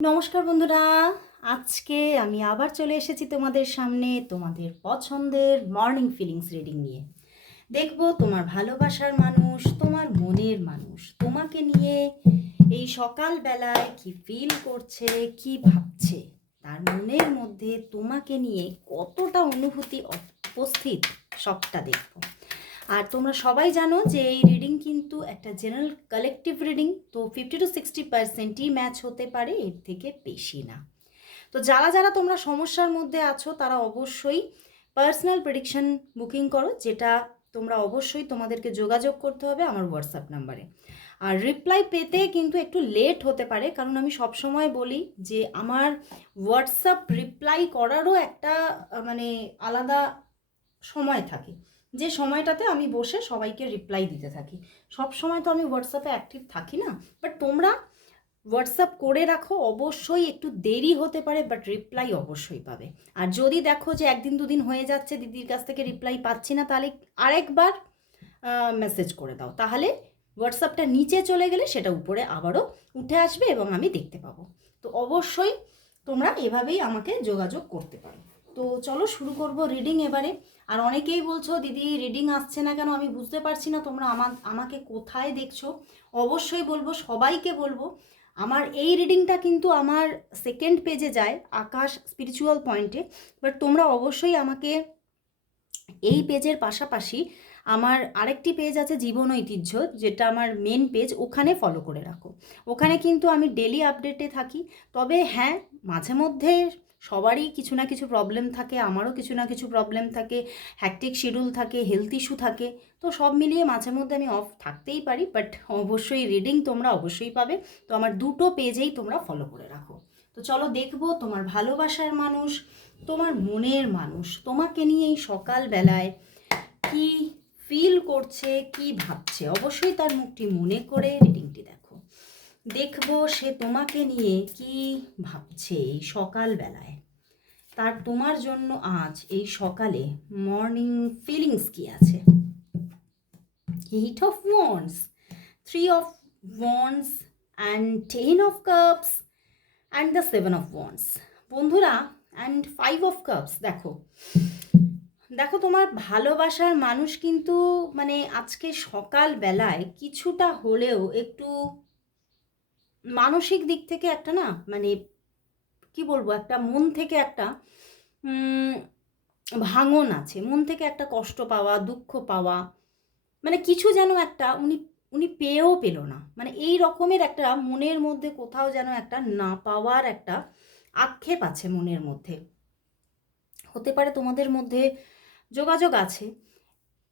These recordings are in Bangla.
নমস্কার বন্ধুরা, আজকে আমি আবার চলে এসেছি তোমাদের সামনে তোমাদের পছন্দের মর্নিং ফিলিংস রিডিং নিয়ে। দেখব তোমার ভালোবাসার মানুষ, তোমার মনের মানুষ তোমাকে নিয়ে এই সকালবেলায় কি ফিল করছে, কি ভাবছে, তার মনের মধ্যে তোমাকে নিয়ে কতটা অনুভূতি উপস্থিত, সবটা দেখব। আর তোমরা সবাই জানো যে এই রিডিং কিন্তু একটা জেনারেল কালেকটিভ রিডিং, তো 50-60%ই ম্যাচ হতে পারে, এর থেকে বেশি না। তো যারা যারা তোমরা সমস্যার মধ্যে আছো তারা অবশ্যই পার্সোনাল প্রেডিকশন বুকিং করো, যেটা তোমরা অবশ্যই তোমাদেরকে যোগাযোগ করতে হবে আমার হোয়াটসঅ্যাপ নাম্বারে। আর রিপ্লাই পেতে কিন্তু একটু লেট হতে পারে, কারণ আমি সবসময় বলি যে আমার হোয়াটসঅ্যাপ রিপ্লাই করারও একটা মানে আলাদা সময় থাকে, যে সময়টাতে আমি বসে সবাইকে রিপ্লাই দিতে থাকি। সব সময় তো আমি হোয়াটসঅ্যাপে অ্যাক্টিভ থাকি না, বাট তোমরা হোয়াটসঅ্যাপ করে রাখো, অবশ্যই একটু দেরি হতে পারে বাট রিপ্লাই অবশ্যই পাবে। আর যদি দেখো যে একদিন দুদিন হয়ে যাচ্ছে দিদির কাছ থেকে রিপ্লাই পাচ্ছি না, তাহলে আরেকবার মেসেজ করে দাও, তাহলে হোয়াটসঅ্যাপটা নিচে চলে গেলে সেটা উপরে আবারও উঠে আসবে এবং আমি দেখতে পাবো। তো অবশ্যই তোমরা এভাবেই আমাকে যোগাযোগ করতে পারো। তো চলো শুরু করব রিডিং এবারে। আর অনেকেই বলছো দিদি রিডিং আসছে না কেন, আমি বুঝতে পারছি না তোমরা আমাকে কোথায় দেখছো। অবশ্যই বলবো, সবাইকে বলবো, আমার এই রিডিংটা কিন্তু আমার সেকেন্ড পেজে যায় আকাশ স্পিরিচুয়াল পয়েন্টে, বাট তোমরা অবশ্যই আমাকে এই পেজের পাশাপাশি আমার আরেকটি পেজ আছে জীবন ঐতিহ্য, যেটা আমার মেন পেজ, ওখানে ফলো করে রাখো। ওখানে কিন্তু আমি ডেলি আপডেটে থাকি। তবে হ্যাঁ, মাঝে মধ্যে সবারই কিছু না কিছু প্রবলেম থাকে, আমারও কিছু না কিছু প্রবলেম থাকে, হ্যাকটিক শিডিউল থাকে, হেলথ ইস্যু থাকে, তো সব মিলিয়ে মাঝে মধ্যে আমি অফ থাকতেই পারি, বাট অবশ্যই রিডিং তোমরা অবশ্যই পাবে। তো আমার দুটো পেজেই তোমরা ফলো করে রাখো। তো চলো দেখবো তোমার ভালোবাসার মানুষ, তোমার মনের মানুষ তোমাকে নিয়ে এই সকালবেলায় কি ফিল করছে, কি ভাবছে। অবশ্যই তার মুখটি মনে করে রিডিংটি দেখো, দেখবো সে তোমাকে নিয়ে কি ভাবছে এই সকালবেলায়, তার তোমার জন্য আজ এই সকালে মর্নিং ফিলিংস কি আছে। Eight of wands, 3 of wands and 10 of cups and the 7 of wands বন্ধুরা, অ্যান্ড 5 of cups। দেখো দেখো তোমার ভালোবাসার মানুষ কিন্তু মানে আজকে সকালবেলায় কিছুটা হলেও একটু মানসিক দিক থেকে একটা না, মানে কি বলবো, একটা মন থেকে একটা ভাঙন আছে, মন থেকে একটা কষ্ট পাওয়া, দুঃখ পাওয়া, মানে কিছু যেন একটা উনি উনি পেয়েও পেল না, মানে এই রকমের একটা মনের মধ্যে কোথাও যেন একটা না পাওয়ার একটা আক্ষেপ আছে মনের মধ্যে। হতে পারে তোমাদের মধ্যে যোগাযোগ আছে,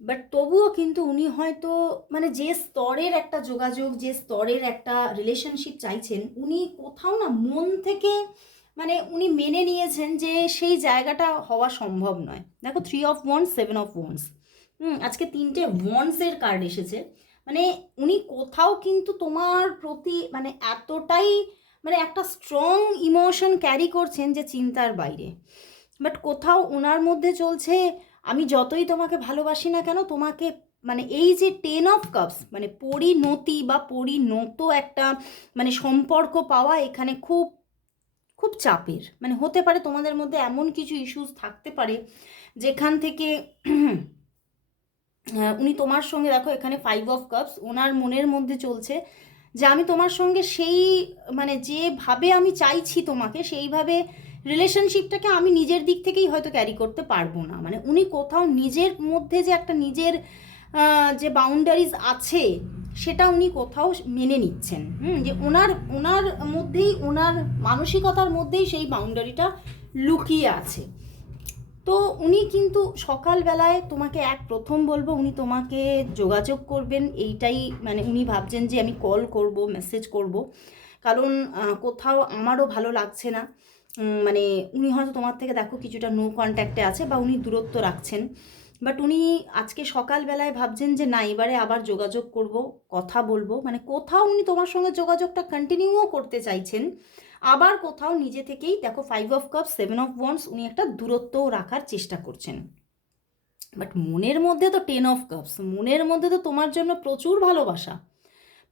বাট তবুও কিন্তু উনি হয়তো মানে যে স্তরের একটা যোগাযোগ, যে স্তরের একটা রিলেশনশিপ চাইছেন, উনি কোথাও না মন থেকে মানে উনি মেনে নিয়েছেন যে সেই জায়গাটা হওয়া সম্ভব নয়। দেখো 3 of wands 7 of wands, আজকে 3টে ওয়ান্ডসের কার্ড এসেছে। মানে উনি কোথাও কিন্তু তোমার প্রতি মানে এতটাই মানে একটা স্ট্রং ইমোশন ক্যারি করছেন যে চিন্তার বাইরে। বাট কোথাও ওনার মধ্যে চলছে আমি যতই তোমাকে ভালোবাসি না কেন, তোমাকে মানে এই যে 10 of cups মানে পরিণতি বা পরিণত একটা মানে সম্পর্ক পাওয়া এখানে খুব খুব চাপের। মানে হতে পারে তোমাদের মধ্যে এমন কিছু ইস্যুস থাকতে পারে যেখান থেকে উনি তোমার সঙ্গে, দেখো এখানে 5 of cups, ওনার মনের মধ্যে চলছে যে আমি তোমার সঙ্গে সেই মানে যেভাবে আমি চাইছি তোমাকে সেইভাবে রিলেশনশিপটাকে আমি নিজের দিক থেকেই হয়তো ক্যারি করতে পারবো না। মানে উনি কোথাও নিজের মধ্যে যে একটা নিজের যে বাউন্ডারিজ আছে সেটা উনি কোথাও মেনে নিচ্ছেন, যে ওনার ওনার মধ্যেই, ওনার মানসিকতার মধ্যেই সেই বাউন্ডারিটা লুকিয়ে আছে। তো উনি কিন্তু সকালবেলায় তোমাকে প্রথম বলবো উনি তোমাকে যোগাযোগ করবেন, এইটাই মানে উনি ভাবছেন যে আমি কল করব, মেসেজ করব, কারণ কোথাও আমারও ভালো লাগছে না। মানে উনি হয়তো তোমার থেকে দেখো কিছুটা নো কন্ট্যাক্টে আছে বা উনি দূরত্ব রাখছেন, বাট উনি আজকে সকালবেলায় ভাবছেন যে না এবারে আবার যোগাযোগ করব, কথা বলবো। মানে কোথাও উনি তোমার সঙ্গে যোগাযোগটা কন্টিনিউও করতে চাইছেন, আবার কোথাও নিজে থেকেই দেখো 5 of cups 7 of wands উনি একটা দূরত্বও রাখার চেষ্টা করছেন। বাট মনের মধ্যে তো 10 of cups, মনের মধ্যে তো তোমার জন্য প্রচুর ভালোবাসা,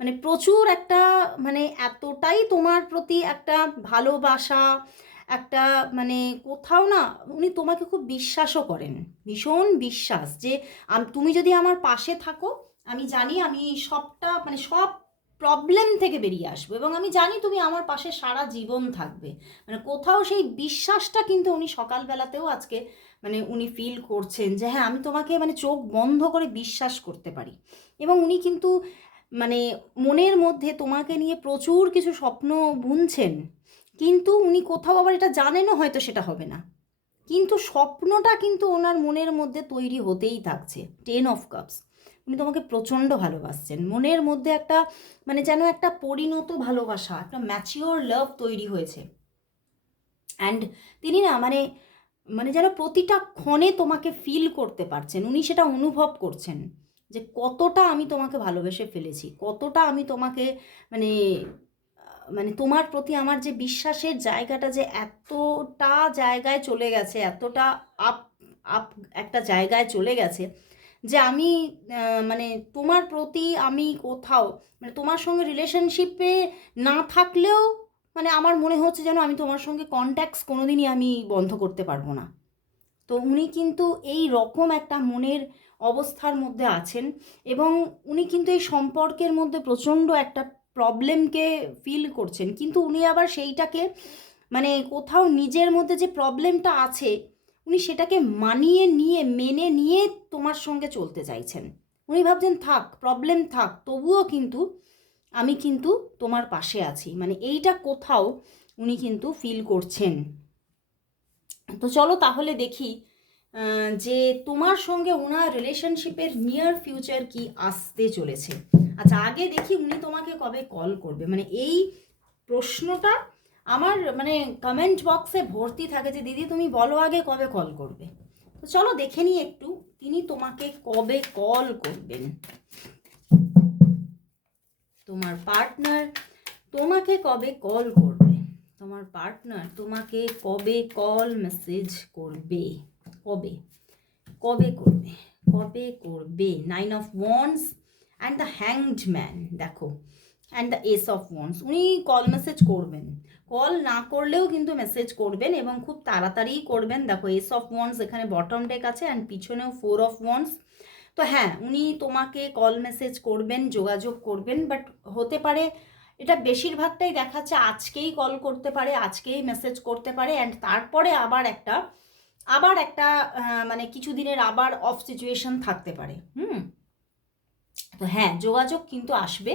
মানে প্রচুর একটা মানে এতটাই তোমার প্রতি একটা ভালোবাসা, একটা মানে কোথাও না উনি তোমাকে খুব বিশ্বাসও করেন, ভীষণ বিশ্বাস যে তুমি যদি আমার পাশে থাকো আমি জানি আমি সবটা মানে সব প্রবলেম থেকে বেরিয়ে আসবো, এবং আমি জানি তুমি আমার পাশে সারা জীবন থাকবে। মানে কোথাও সেই বিশ্বাসটা কিন্তু উনি সকালবেলাতেও আজকে মানে উনি ফিল করছেন যে হ্যাঁ আমি তোমাকে মানে চোখ বন্ধ করে বিশ্বাস করতে পারি। এবং উনি কিন্তু মানে মনের মধ্যে তোমাকে নিয়ে প্রচুর কিছু স্বপ্ন বুনছেন, কিন্তু উনি কোথাও আবার এটা জানেনও হয়তো সেটা হবে না, কিন্তু স্বপ্নটা কিন্তু ওনার মনের মধ্যে তৈরি হতেই থাকছে। 10 অফ কাপস, উনি তোমাকে প্রচণ্ড ভালোবাসছেন, মনের মধ্যে একটা মানে যেন একটা পরিণত ভালোবাসা, একটা ম্যাচিওর লাভ তৈরি হয়েছে। অ্যান্ড তিনি না মানে মানে যেন প্রতিটা ক্ষণে তোমাকে ফিল করতে পারছেন, উনি সেটা অনুভব করছেন যে কতটা আমি তোমাকে ভালোবেসে ফেলেছি, কতটা আমি তোমাকে মানে মানে তোমার প্রতি আমার যে বিশ্বাসের জায়গাটা যে এতটা জায়গায় চলে গেছে, এতটা আপ আপ একটা জায়গায় চলে গেছে যে আমি মানে তোমার প্রতি আমি কোথাও মানে তোমার সঙ্গে রিলেশনশিপে না থাকলেও মানে আমার মনে হচ্ছে যেন আমি তোমার সঙ্গে কন্ট্যাক্টস কোনোদিনই আমি বন্ধ করতে পারবো না। তো উনি কিন্তু এই রকম একটা মনের অবস্থার মধ্যে আছেন, এবং উনি কিন্তু এই সম্পর্কের মধ্যে প্রচণ্ড একটা প্রবলেমকে ফিল করছেন, কিন্তু উনি আবার সেইটাকে মানে কোথাও নিজের মধ্যে যে প্রবলেমটা আছে উনি সেটাকে মানিয়ে নিয়ে মেনে নিয়ে তোমার সঙ্গে চলতে চাইছেন। উনি ভাবছেন থাক প্রবলেম থাক, তবুও কিন্তু আমি কিন্তু তোমার পাশে আছি, মানে এইটা কোথাও উনি কিন্তু ফিল করছেন। তো চলো তাহলে দেখি যে তোমার সঙ্গে ওনার রিলেশনশিপের নিয়ার ফিউচার কি আসতে চলেছে। আচ্ছা আগে দেখি উনি তোমাকে কবে কল করবে, মানে এই প্রশ্নটা আমার মানে কমেন্ট বক্সে ভর্তি থাকে যে দিদি তুমি বলো আগে কবে কল করবে। তো চলো দেখে নিই একটু তিনি তোমাকে কবে কল করবেন। তোমার পার্টনার তোমাকে কবে কল করবে, তোমার পার্টনার তোমাকে কবে কল মেসেজ করবে, কবে কবে করবে, কবে করবে। 9 of wands and the hanged man দেখো, and the ace of wands. উনি কল মেসেজ করবেন, কল না করলেও কিন্তু মেসেজ করবেন এবং খুব তাড়াতাড়িই করবেন। দেখো এস অফ ওয়ান্ডস এখানে বটম ডেক আছে অ্যান্ড পিছনেও 4 অফ ওয়ান্ডস। তো হ্যাঁ উনি তোমাকে কল মেসেজ করবেন, যোগাযোগ করবেন, বাট হতে পারে এটা বেশিরভাগটাই দেখাচ্ছে আজকেই কল করতে পারে, আজকেই মেসেজ করতে পারে, অ্যান্ড তারপরে আবার একটা মানে কিছুদিনের আবার অফ সিচুয়েশন থাকতে পারে। তো হ্যাঁ যোগাযোগ কিন্তু আসবে,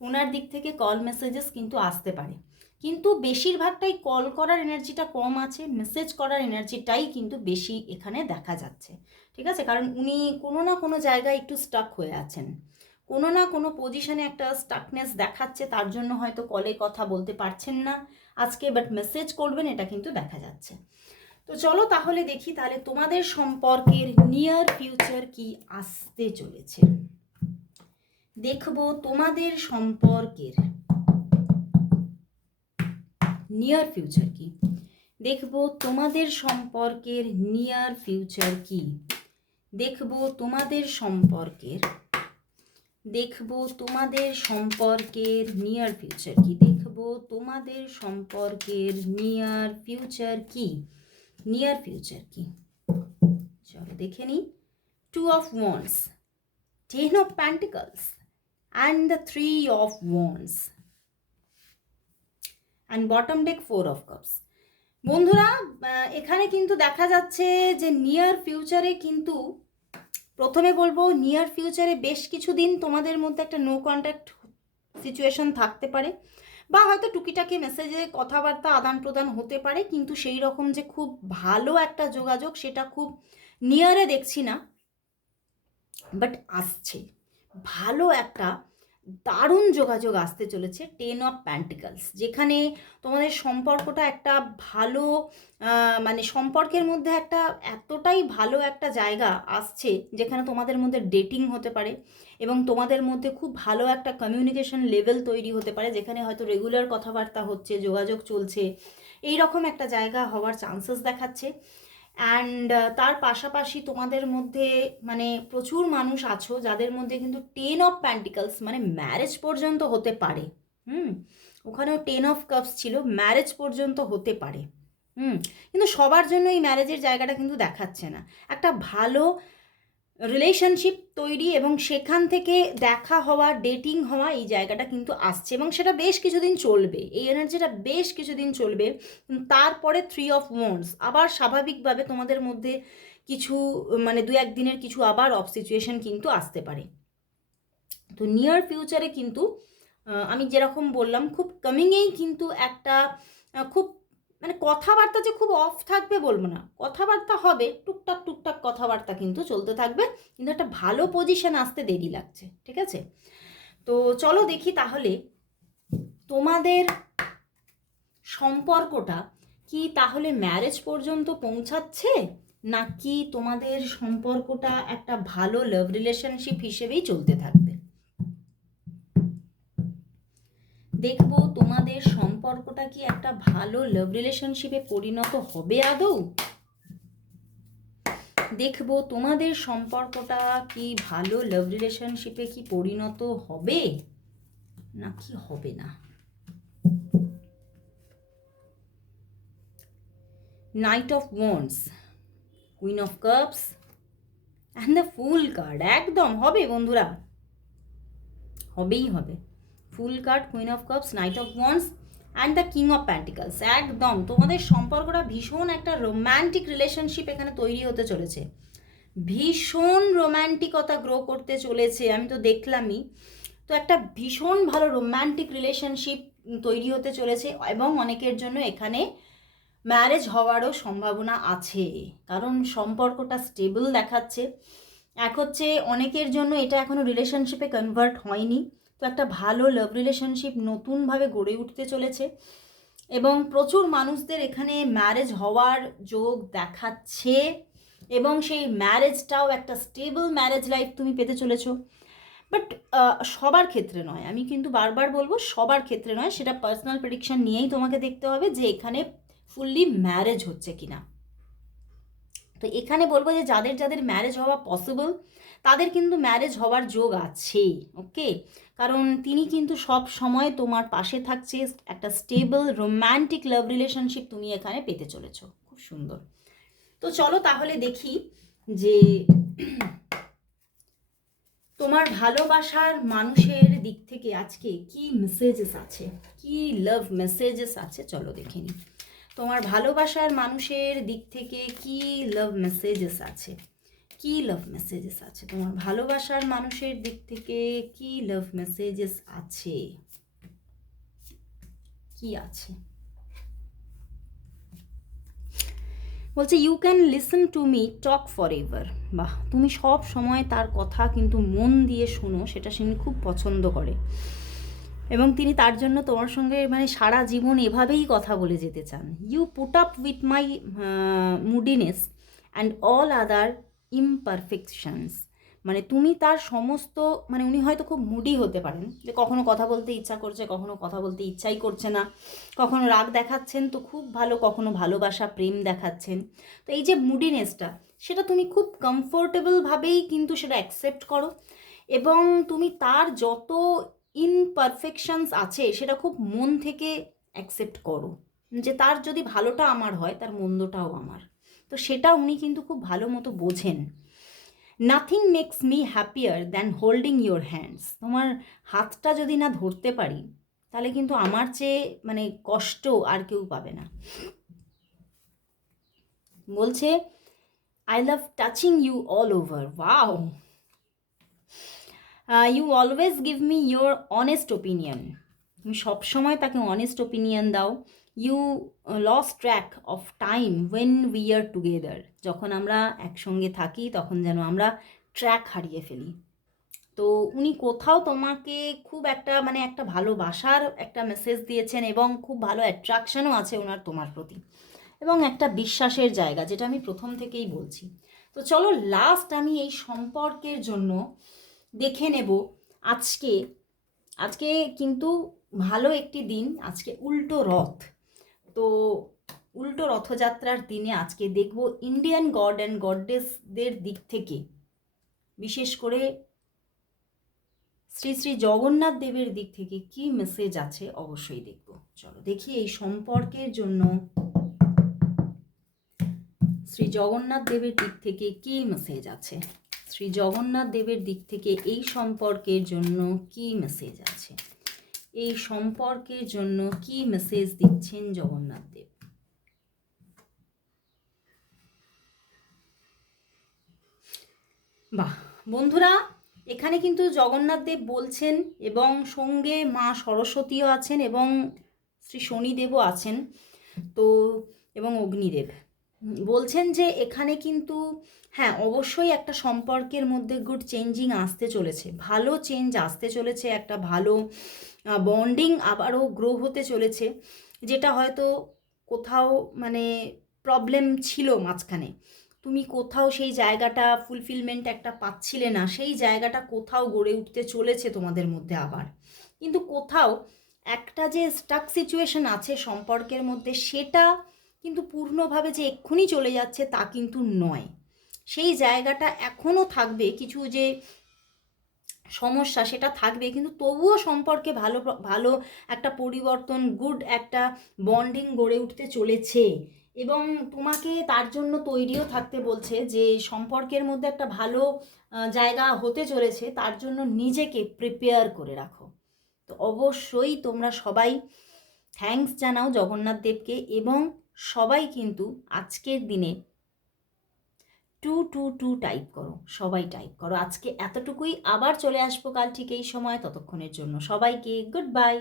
ওনার দিক থেকে কল মেসেজেস কিন্তু আসতে পারে, কিন্তু বেশিরভাগটাই কল করার এনার্জিটা কম আছে, মেসেজ করার এনার্জিটাই কিন্তু বেশি এখানে দেখা যাচ্ছে। ঠিক আছে, কারণ উনি কোনো না কোনো জায়গায় একটু স্টাক হয়ে আছেন, কোনো না কোনো পজিশনে একটা স্টাকনেস দেখাচ্ছে, তার জন্য হয়তো কলে কথা বলতে পারছেন না আজকে, বাট মেসেজ করবেন এটা কিন্তু দেখা যাচ্ছে। তো চলো তাহলে দেখি তাহলে তোমাদের সম্পর্কের নিয়ার ফিউচার কি আসতে চলেছে। দেখবো তোমাদের সম্পর্কের নিয়ার ফিউচার কি, দেখবো তোমাদের সম্পর্কের নিয়ার ফিউচার কি, দেখবো তোমাদের সম্পর্কের, দেখবো তোমাদের সম্পর্কের নিয়ার ফিউচার কি, দেখবো তোমাদের সম্পর্কের নিয়ার ফিউচার কি, নিয়ার ফিউচার কি। চলো দেখে নিই। 2 of wands, 10 of pentacles and the 3 of wands and bottom deck 4 of cups. বন্ধুরা এখানে কিন্তু দেখা যাচ্ছে যে নিয়ার ফিউচারে কিন্তু প্রথমে বলবো নিয়ার ফিউচারে বেশ কিছুদিন তোমাদের মধ্যে একটা নো কন্ট্যাক্ট সিচুয়েশন থাকতে পারে, বা হয়তো টুকিটাকি মেসেজে কথাবার্তা আদান প্রদান হতে পারে, কিন্তু সেই রকম যে খুব ভালো একটা যোগাযোগ সেটা খুব নিয়ারে দেখছি না, বাট আসছে ভালো একটা দারুণ যোগাযোগ আসতে চলেছে। 10 অফ পেন্টিকলস, যেখানে তোমাদের সম্পর্কটা একটা ভালো মানে সম্পর্কের মধ্যে একটা এতটাই ভালো একটা জায়গা আসছে যেখানে তোমাদের মধ্যে ডেটিং হতে পারে এবং তোমাদের মধ্যে খুব ভালো একটা কমিউনিকেশন লেভেল তৈরি হতে পারে, যেখানে হয়তো রেগুলার কথাবার্তা হচ্ছে, যোগাযোগ চলছে, এই রকম একটা জায়গা হওয়ার চান্সেস দেখাচ্ছে। অ্যান্ড তার পাশাপাশি তোমাদের মধ্যে মানে প্রচুর মানুষ আছো যাদের মধ্যে কিন্তু 10 অফ পেন্টিকলস মানে ম্যারেজ পর্যন্ত হতে পারে। ওখানেও 10 অফ কাপস ছিল, ম্যারেজ পর্যন্ত হতে পারে। কিন্তু সবার জন্য এই ম্যারেজের জায়গাটা কিন্তু দেখাচ্ছে না। একটা ভালো রিলেশনশিপ তৈরি এবং সেখান থেকে দেখা হওয়া, ডেটিং হওয়া, এই জায়গাটা কিন্তু আসছে এবং সেটা বেশ কিছুদিন চলবে। এই এনার্জিটা বেশ কিছুদিন চলবে। তারপরে 3 অফ ওয়ান্ডস আবার স্বাভাবিকভাবে তোমাদের মধ্যে কিছু মানে 2-1 দিনের কিছু আবার অফ সিচুয়েশন কিন্তু আসতে পারে। তো নিয়ার ফিউচারে কিন্তু আমি যেরকম বললাম খুব কামিংয়েই কিন্তু একটা খুব মানে কথাবার্তা যে খুব অফ থাকবে বলবো না, কথাবার্তা হবে, টুকটাক টুকটাক কথাবার্তা কিন্তু চলতে থাকবে, কিন্তু একটা ভালো পজিশন আসতে দেরি লাগছে। ঠিক আছে, তো চলো দেখি তাহলে তোমাদের সম্পর্কটা কি তাহলে ম্যারেজ পর্যন্ত পৌঁছাচ্ছে, নাকি তোমাদের সম্পর্কটা একটা ভালো লাভ রিলেশনশিপ হিসেবেই চলতে থাকবে। দেখবো তোমাদের সম্পর্কটা কি একটা ভালো লাভ রিলেশনশিপে পরিণত হবে আদৌ। দেখবো তোমাদের সম্পর্কটা কি ভালো লাভ রিলেশনশিপে কি পরিণত হবে নাকি হবে না। Knight of wands, queen of cups and the fool card. একদম হবে বন্ধুরা, হবেই হবে। Fool card, queen of cups, knight of wands and the king of pentacles. একদম তোমাদের সম্পর্কটা ভীষণ একটা রোম্যান্টিক রিলেশনশিপ এখানে তৈরি হতে চলেছে, ভীষণ রোম্যান্টিকতা গ্রো করতে চলেছে। আমি তো দেখলামই, তো একটা ভীষণ ভালো রোম্যান্টিক রিলেশনশিপ তৈরি হতে চলেছে এবং অনেকের জন্য এখানে ম্যারেজ হওয়ারও সম্ভাবনা আছে, কারণ সম্পর্কটা স্টেবল দেখাচ্ছে। এক হচ্ছে অনেকের জন্য এটা এখনও রিলেশনশিপে কনভার্ট হয়নি, তো একটা ভালো লাভ রিলেশনশিপ নতুনভাবে গড়ে উঠতে চলেছে এবং প্রচুর মানুষদের এখানে ম্যারেজ হওয়ার যোগ দেখাচ্ছে এবং সেই ম্যারেজটাও একটা স্টেবল ম্যারেজ লাইফ তুমি পেতে চলেছো। বাট সবার ক্ষেত্রে নয়, আমি কিন্তু বারবার বলবো সবার ক্ষেত্রে নয়, সেটা পার্সোনাল প্রেডিকশন নিয়েই তোমাকে দেখতে হবে যে এখানে ফুললি ম্যারেজ হচ্ছে কিনা। তো এখানে বলবো যে যাদের যাদের ম্যারেজ হওয়া পসিবল তাদের কিন্তু ম্যারেজ হওয়ার যোগ আছে। ওকে, কারণ তিনি কিন্তু সব সময় তোমার পাশে থাকছে, একটা স্টেবল রোম্যান্টিক লাভ রিলেশনশিপ তুমি এখানে পেতে চলেছো। খুব সুন্দর। তো চলো তাহলে দেখি যে তোমার ভালোবাসার মানুষের দিক থেকে আজকে কি মেসেজেস আছে, কি লাভ মেসেজেস আছে, চলো দেখে নিই। তোমার ভালোবাসার মানুষের দিক থেকে কি লাভ মেসেজেস আছে, কি লাভ মেসেজেস আছে তোমার ভালোবাসার মানুষের দিক থেকে, কি লাভ মেসেজেস আছে, কি আছে। বলছে you can listen to me talk forever. বাহ, তুমি সব সময় তার কথা কিন্তু মন দিয়ে শোনো, সেটা সে খুব পছন্দ করে এবং তিনি তার জন্য তোমার সঙ্গে মানে সারা জীবন এভাবেই কথা বলে যেতে চান। You put up with my moodiness and all other imperfections. মানে তুমি তার সমস্ত মানে উনি হয়তো খুব মুডি হতে পারেন, যে কখনো কথা বলতে ইচ্ছা করছে, কখনো কথা বলতে ইচ্ছাই করছে না, কখনো রাগ দেখাচ্ছেন তো খুব ভালো, কখনো ভালোবাসা প্রেম দেখাচ্ছেন। তো এই যে মুডিনেসটা, সেটা তুমি খুব কমফোর্টেবলভাবেই কিন্তু সেটা অ্যাকসেপ্ট করো এবং তুমি তার যত ইনপারফেকশনস আছে সেটা খুব মন থেকে অ্যাকসেপ্ট করো, যে তার যদি ভালোটা আমার হয় তার মন্দটাও আমার। তো সেটা উনি কিন্তু খুব ভালো মতো বোঝেন। Nothing makes me happier than holding your hands. তোমার হাতটা যদি না ধরতে পারি তাহলে কিন্তু আমার চেয়ে মানে কষ্ট আর কেউ পাবে না। বলছে I love touching you all over. Wow, you always give me your honest opinion. তুমি সবসময় তাকে অনেস্ট ওপিনিয়ন দাও। You lost track of time when we are together. যখন আমরা একসঙ্গে থাকি তখন যেন আমরা ট্র্যাক হারিয়ে ফেলি। তো উনি কোথাও তোমাকে খুব একটা মানে একটা ভালোবাসার একটা মেসেজ দিয়েছেন এবং খুব ভালো অ্যাট্রাকশনও আছে ওনার তোমার প্রতি এবং একটা বিশ্বাসের জায়গা, যেটা আমি প্রথম থেকেই বলছি। তো চলো লাস্ট আমি এই সম্পর্কের জন্য দেখে নেব আজকে। আজকে কিন্তু ভালো একটি দিন, আজকে উল্টো রথ। তো উল্টো রথযাত্রার দিনে আজকে দেখব ইন্ডিয়ান গড অ্যান্ড গডেসদের দিক থেকে, বিশেষ করে শ্রী শ্রী জগন্নাথ দেবের দিক থেকে কি মেসেজ আছে অবশ্যই দেখব। চলো দেখি এই সম্পর্কের জন্য শ্রী জগন্নাথ দেবের দিক থেকে কি মেসেজ আছে। শ্রী জগন্নাথ দেবের দিক থেকে এই সম্পর্কের জন্য কি মেসেজ আছে, এই সম্পর্কের জন্য কি মেসেজ দিচ্ছেন জগন্নাথ দেব। বাহ বন্ধুরা, এখানে কিন্তু জগন্নাথ দেব বলছেন এবং সঙ্গে মা সরস্বতীও আছেন এবং শ্রী শনিদেবও আছেন, তো এবং অগ্নিদেব বলছেন যে এখানে কিন্তু হ্যাঁ অবশ্যই একটা সম্পর্কের মধ্যে গুড চেঞ্জিং আসতে চলেছে, ভালো চেঞ্জ আসতে চলেছে, একটা ভালো বন্ডিং আবারও গ্রো হতে চলেছে, যেটা হয়তো কোথাও মানে প্রবলেম ছিল মাঝখানে, তুমি কোথাও সেই জায়গাটা ফুলফিলমেন্ট একটা পাচ্ছিলে না, সেই জায়গাটা কোথাও গড়ে উঠতে চলেছে তোমাদের মধ্যে আবার। কিন্তু কোথাও একটা যে স্টাক সিচুয়েশন আছে সম্পর্কের মধ্যে, সেটা কিন্তু পূর্ণভাবে যে এক্ষুনি চলে যাচ্ছে তা কিন্তু নয়, সেই জায়গাটা এখনও থাকবে, কিছু যে সমস্যা সেটা থাকবে, কিন্তু তবুও সম্পর্কে ভালো ভালো একটা পরিবর্তন, গুড একটা বন্ডিং গড়ে উঠতে চলেছে এবং তোমাকে তার জন্য তৈরিও থাকতে বলছে যে সম্পর্কের মধ্যে একটা ভালো জায়গা হতে চলেছে, তার জন্য নিজেকে প্রিপেয়ার করে রাখো। তো অবশ্যই তোমরা সবাই থ্যাঙ্কস জানাও জগন্নাথ দেবকে এবং সবাই কিন্তু আজকের দিনে 222 টাইপ করো, সবাই টাইপ করো। আজকে এতটুকুই, আবার চলে আসবো কাল ঠিক এই সময়, ততক্ষণের জন্য সবাইকে গুড বাই।